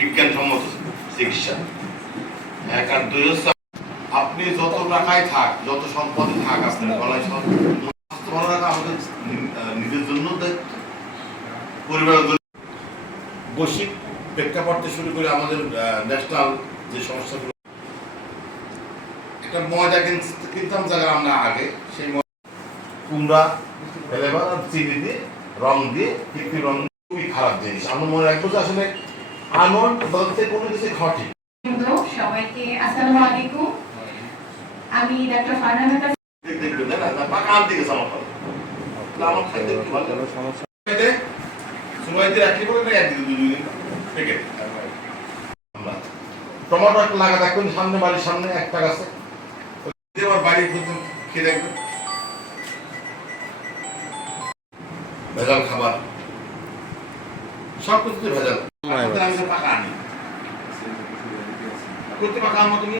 বিজ্ঞানসম্মত চিকিৎসা। এক আর দুই হচ্ছে আপনি যত টাকায় থাক, যত সম্পদে থাক, আপনার গলায় স্বাস্থ্য ভালো রাখা আমাদের নিজের জন্য, পরিবারের জন্য। বৈশ্বিক প্রেক্ষাপট থেকে শুরু করে আমাদের ন্যাশনাল যে সমস্যাগুলো, একটা ময়দা কিনতাম জায়গায় আমরা আগে, সেই কুমড়া ফেলেবার চিনি দিয়ে রং দিয়ে কৃত্রিম রং, খুবই খারাপ জিনিস। আমরা মনে রাখবো যে আসলে আনন্দ বলতে কোনো কিছু ঘটে। সবাইকে আসসালামু আলাইকুম। আমি ডাক্তার ফারহানা দেখবেন না বাকার দিকে সমস্যা আমার খাইতে একটু ভালো সমস্যা হইলে সুমাইতে রাখি বলে না একদিন দুদিন থেকে আমরা টমেটো একটা লাগা থাকবেন সামনে, বাড়ির সামনে একটা গাছে, আমার বাড়ি পর্যন্ত খেয়ে দেখবেন। ভেজাল খাবার সব কিছুতে ভেজাল। আমি পাকা আনি করতে পাকা আমার তুমি